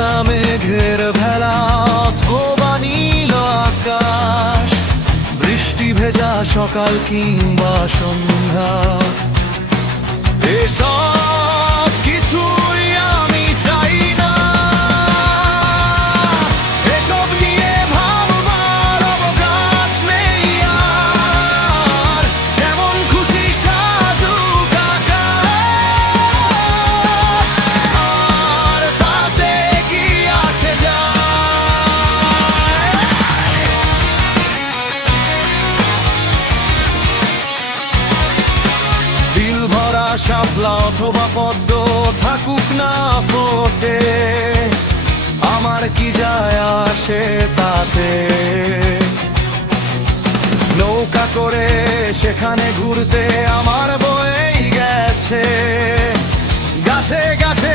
সাদা মেঘের ভেলা অথবা নীল আকাশ, বৃষ্টি ভেজা সকাল কিংবা সন্ধ্যা, এসব কিছুই আমি চাই না। এসব নিয়ে ভাববার অবকাশ নেই আর, যেমন খুশি সাজুক আকাশ, আর তাতে কি আসে যায়। দিল ভরা শাপলা অথবা পদ্ম থাকুক না ফোটে, আমার কি যায় আসে তাতে। নৌকা করে সেখানে ঘুরতে আমার বয়ে গেছে গাছে গাছে